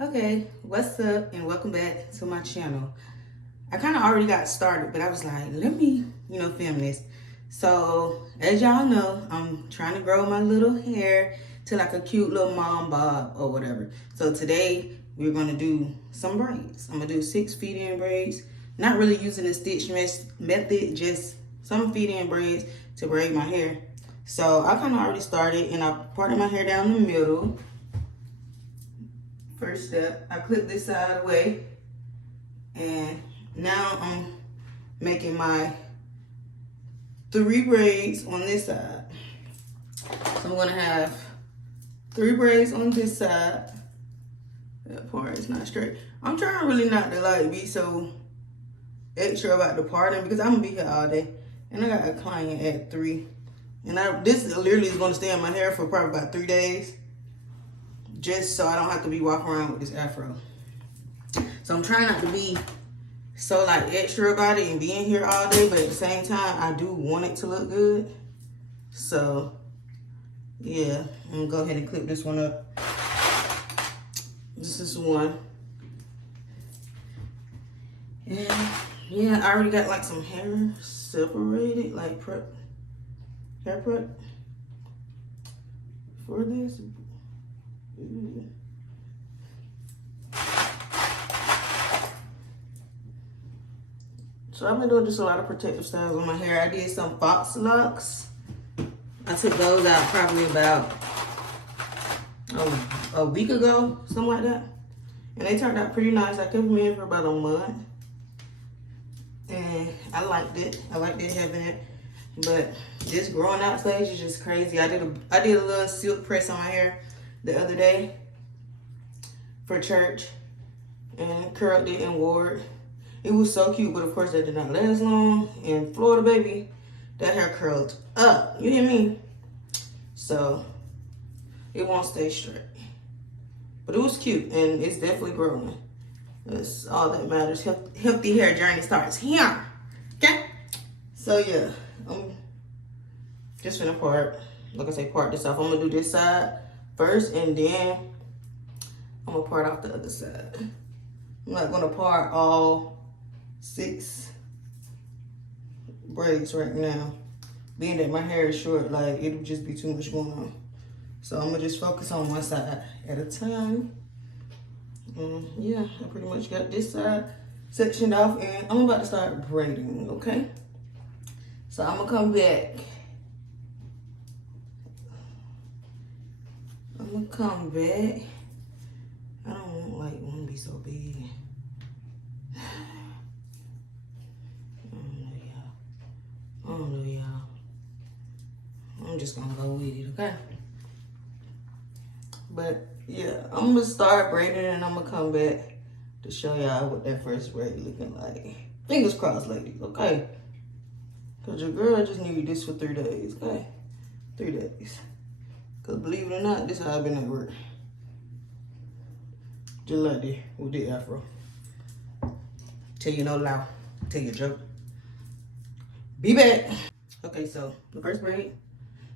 Okay, what's up and welcome back to my channel. I kind of already got started, but I was like, let me, film this. So, as y'all know, I'm trying to grow my little hair to like a cute little mom bob or whatever. So today, we're going to do some braids. I'm going to do 6 feed-in braids. Not really using the stitch method, just some feed-in braids to braid my hair. So, I kind of already started and I parted my hair down the middle. First step, I clip this side away, and now I'm making my 3 braids on this side. So I'm gonna have 3 braids on this side. That part is not straight. I'm trying really not to like be so extra about the parting because I'm gonna be here all day, and I got a client at 3, and this literally is gonna stay in my hair for probably about 3 days. Just so I don't have to be walking around with this afro. So I'm trying not to be so like extra about it and being here all day, but at the same time, I do want it to look good. So yeah, I'm gonna go ahead and clip this one up. This is one. And yeah, I already got like some hair separated, like hair prep for this. So I've been doing just a lot of protective styles on my hair. I did some fox locks. I took those out probably about a week ago, something like that. And they turned out pretty nice. I kept them in for about a month. And I liked it. I liked it having it. But this growing out stage is just crazy. I did a little silk press on my hair the other day for church and curled it and wore it. It was so cute, but of course that did not last long. In Florida, baby, that hair curled up. You hear me? So it won't stay straight. But it was cute and it's definitely growing. That's all that matters. Healthy hair journey starts here. Okay? So yeah, I'm just gonna part this off. I'm gonna do this side first and then I'm gonna part off the other side. I'm not gonna part all 6 braids right now. Being that my hair is short, like it'll just be too much going on. So I'm gonna just focus on one side at a time. Yeah, I pretty much got this side sectioned off and I'm about to start braiding, okay? So I'm gonna come back. I don't want to be so big. I don't know, y'all. I'm just gonna go with it, okay? But yeah, I'm gonna start braiding and I'm gonna come back to show y'all what that first braid looking like. Fingers crossed, ladies, okay? Cause your girl just needed this for 3 days, okay? 3 days. Cause believe it or not, this is how I've been at work. Just like this with the afro. Tell you no lie. Tell you a joke. Be back. Okay, so the first braid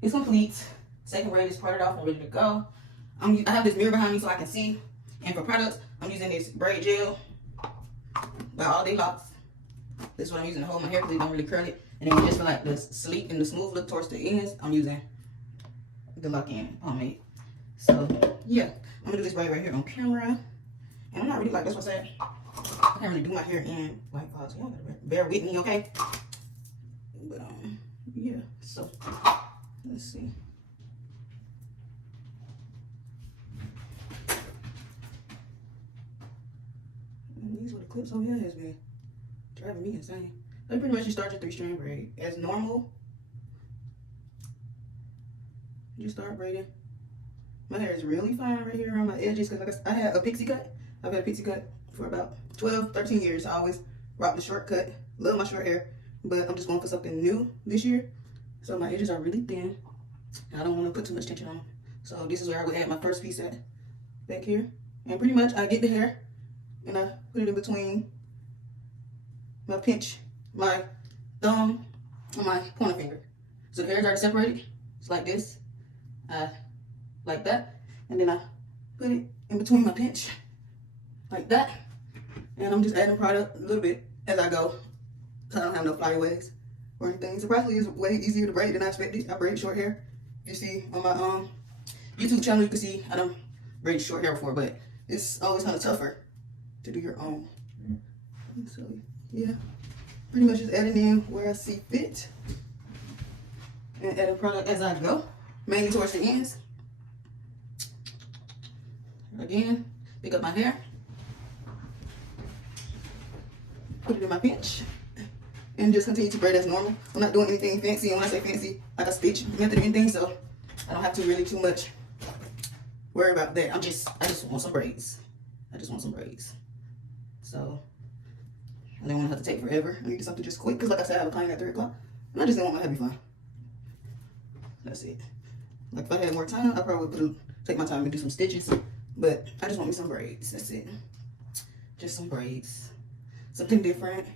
is complete. Second braid is parted off and ready to go. I have this mirror behind me so I can see. And for products, I'm using this braid gel by All Day Locks. This is what I'm using to hold my hair because it don't really curl it. And then just for like the sleek and the smooth look towards the ends, I'm using the lock-in pomade. So yeah, I'm gonna do this braid right here on camera. And I'm not really like, that's what I said, I can't really do my hair in like, so y'all gotta bear with me, okay? But yeah, so let's see. And these were the clips over here has been driving me insane. So pretty much you start your 3-strand braid as normal. You start braiding. My hair is really fine right here around my edges because I had a pixie cut. I've had a pixie cut for about 12, 13 years. I always rock the short cut. Love my short hair, but I'm just going for something new this year. So my edges are really thin. I don't want to put too much tension on them. So this is where I would add my first piece at, back here. And pretty much I get the hair and I put it in between my pinch, my thumb, and my pointer finger. So the hairs are separated. It's like this. Like that. And then I put it in between my pinch like that. And I'm just adding product a little bit as I go. So I don't have no flyaways or anything. Surprisingly, it's way easier to braid than I expected. I braid short hair. You see on my YouTube channel, you can see I don't braid short hair before, but it's always kind of tougher to do your own. So yeah, pretty much just adding in where I see fit and adding product as I go, mainly towards the ends. Again, pick up my hair, put it in my pinch, and just continue to braid as normal. I'm not doing anything fancy, and when I say fancy, like a stitch method or anything, so I don't have to really too much worry about that. I just want some braids. I just want some braids. So I didn't want to have to take forever. I needed something just quick, because like I said, I have a client at 3 o'clock, and I just didn't want my hair to be fun. That's it. Like if I had more time, I probably would take my time and do some stitches, but I just want me some braids. That's it. Just some braids. Something different.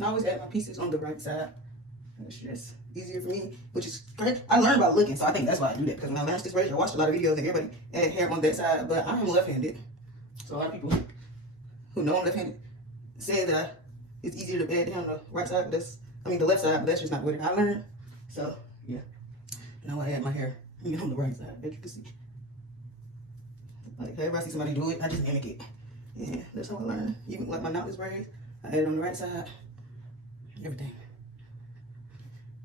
I always add my pieces on the right side. It's just easier for me, which is great. I learned about looking, so I think that's why I do that. Because when I learned this braid, I watched a lot of videos and everybody had hair on that side, but I am left-handed. So a lot of people who know I'm left-handed say that it's easier to add down the right side, but the left side, but that's just not what I learned. So yeah, now I add my hair on the right side, as you can see. Like whenever I see somebody do it, I just mimic it. Yeah, that's how I learn. Even like my knotless braids, I add it on the right side. Everything.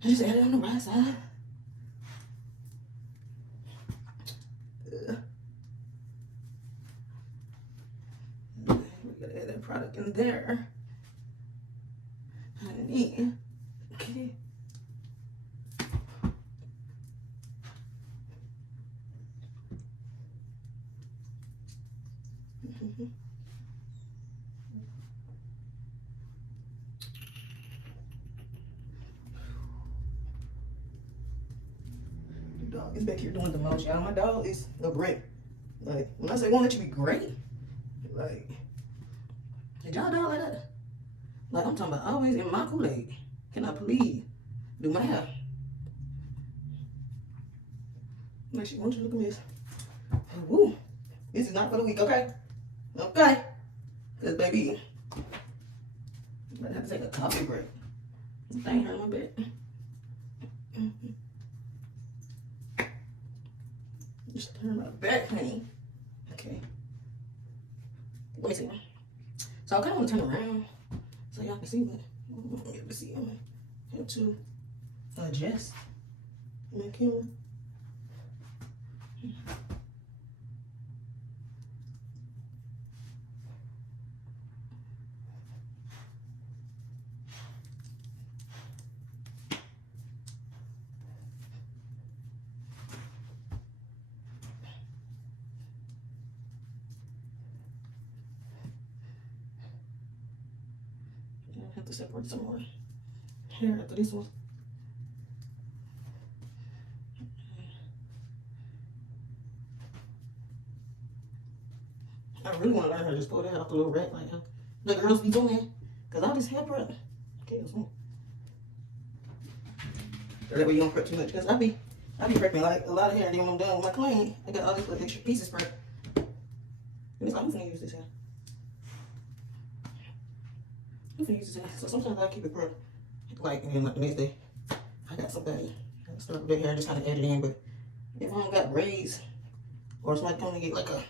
I just add it on the right side. We gotta add that product in there. Honey. Okay. The dog is back here doing the most, y'all. My dog is a brick. Like, when I say won't let you be great, like, did y'all dog like that? Like, I'm talking about always in my Kool-Aid. Can I please do my hair? Like, she wants you to look at this. Woo. This is not for the week, okay? Okay. Because, baby, I'm gonna have to take a coffee break. This thing hurt my back. Just turn my back, honey. Okay. Let me see. So I kind of want to turn around so y'all can see, but I'm gonna be able to see. I'm gonna have to adjust my camera. I have to separate some more hair after this one. I really want to learn how to just pull that off the little rack like how the girls be doing. Because all this hair prep. Okay, this one. So that way you don't prep too much. Because I be prepping like a lot of hair, and then when I'm done with my clean, I got all these little extra pieces prepped. And I'm gonna use this hair. I'm gonna use this hair. So sometimes I keep it prepped. Like, and then like the next day, I got somebody. I start with their hair, just kind of add it in. But if I don't got braids, or somebody come and get like a,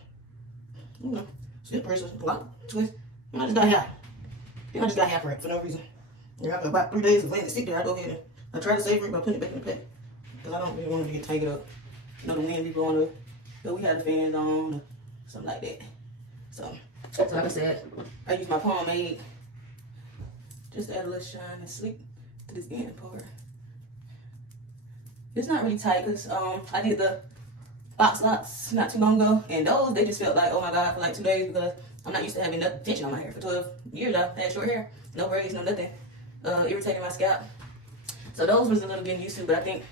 you know, slip person, lock, twist, and I just got hair. Then I just got hair prepped for no reason. And after about 3 days of letting it sit there, I go ahead and I try to save it by putting it back in the pack. Because I don't really want it to get tangled up. You know, the wind be blowing up. But we had the fans on, or something like that. So like I said, I use my pomade. Just add a little shine and sleep to this end part. It's not really tight because I did the box knots not too long ago, and those, they just felt like, oh my God, for like 2 days, because I'm not used to having nothing tension on my hair. For 12 years I had short hair, no braids, no nothing, irritating my scalp. So those was a little getting used to, but I think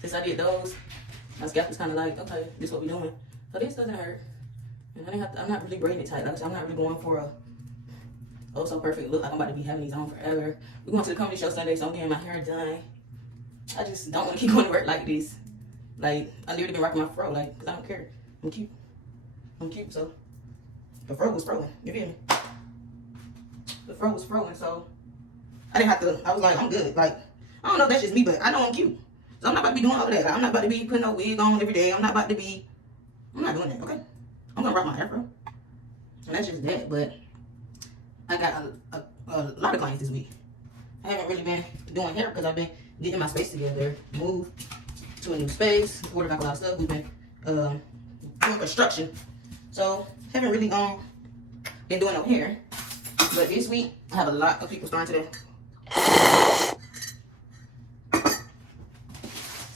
since I did those, my scalp was kind of like, okay, this is what we're doing. So this doesn't hurt, and I'm not really braiding it tight. Like I said, I'm not really going for a oh so perfect look like I'm about to be having these on forever. We're going to the comedy show Sunday, so I'm getting my hair done. I just don't want to keep going to work like this. Like, I literally been rocking my fro, like, because I don't care. I'm cute. I'm cute, so. The fro was froing. You feel me? The fro was froing, so. I didn't have to, I was like, I'm good. Like, I don't know if that's just me, but I know I'm cute. So I'm not about to be doing all of that. Like, I'm not about to be putting no wig on every day. I'm not about to be, I'm not doing that, okay? I'm going to rock my afro. And that's just that, but I got a lot of clients this week. I haven't really been doing hair because I've been getting my space together, moved to a new space, ordered like a lot of stuff. We've been doing construction. So, haven't really been doing no hair. But this week, I have a lot of people starting today.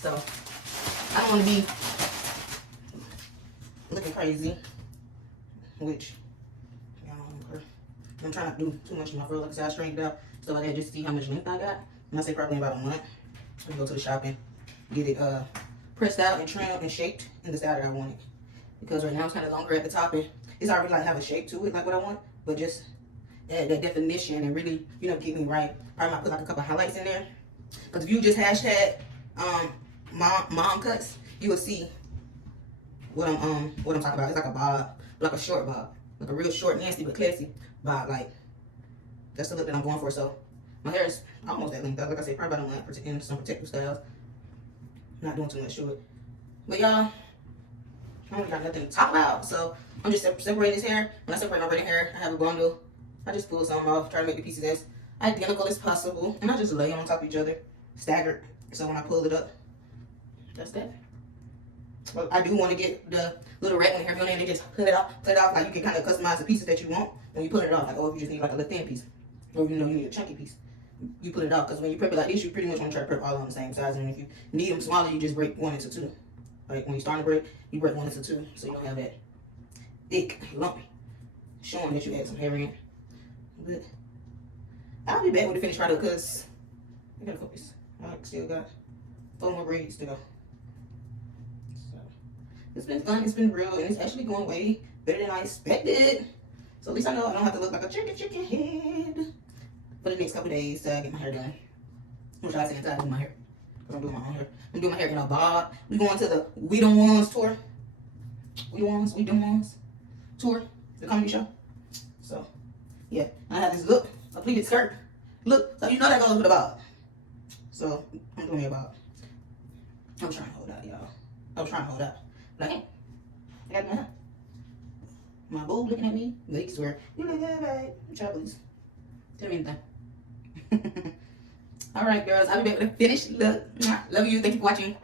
So, I don't want to be looking crazy, which, I'm trying not to do too much to my fro. Like I said, I straightened it out, stuff like that, just to see how much length I got. And I say probably in about a month. I'm gonna go to the shop and get it pressed out and trimmed and shaped in the style that I want it. Because right now it's kind of longer at the top and it's already like have a shape to it, like what I want, but just add that definition and really, you know, get me right. Probably might put like a couple highlights in there. Because if you just hashtag mom cuts, you will see what I'm talking about. It's like a bob, like a short bob, like a real short, nasty but classy bob. Like that's the look that I'm going for. So my hair is almost that length. Like I said, probably about a month in some protective styles. Not doing too much to it. But y'all, I don't got nothing to talk about. So I'm just separating this hair. When I separate my braided hair, I have a bundle. I just pull some off, try to make the pieces as identical as possible. And I just lay them on top of each other, staggered. So when I pull it up, that's that. Well, I do want to get the little raglan hair on there and just put it off. Like you can kind of customize the pieces that you want when you pull it off. Like, oh, if you just need like a little thin piece, or you know you need a chunky piece, you pull it off. Because when you prep it like this, you pretty much want to try to prep all on the same size. And if you need them smaller, you just break one into two. Like when you start to break, you break one into two, so you don't have that thick, lumpy, showing that you had some hair in. But I'll be back with the finished product because I gotta focus. I still got 4 more braids to go. So it's been fun, it's been real, and it's actually going way better than I expected. So at least I know I don't have to look like a chicken head for the next couple days till I get my hair done. Which I say until I do my hair. Because I'm doing my own hair. I'm doing my hair in a bob. We going to the We Them Ones tour. We Them Ones tour. The comedy show. So yeah, I have this look, a pleated skirt. Look, so you know that goes with a bob. So I'm doing a bob. I'm trying to hold out, y'all. I was trying to hold out. Like, hey, I got my hair. My boo looking at me. They swear, you look good, babe. Try, please. Tell me anything. All right, girls. I'll be back with a finished look. Love you. Thank you for watching.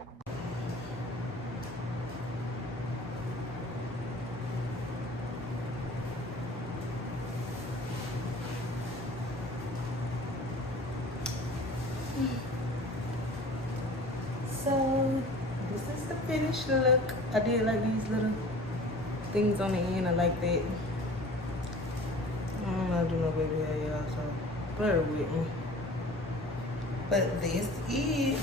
So this is the finished look. I did like these little things on the end. I like that. I don't know how to do no baby hair, y'all, so bear with me. But this is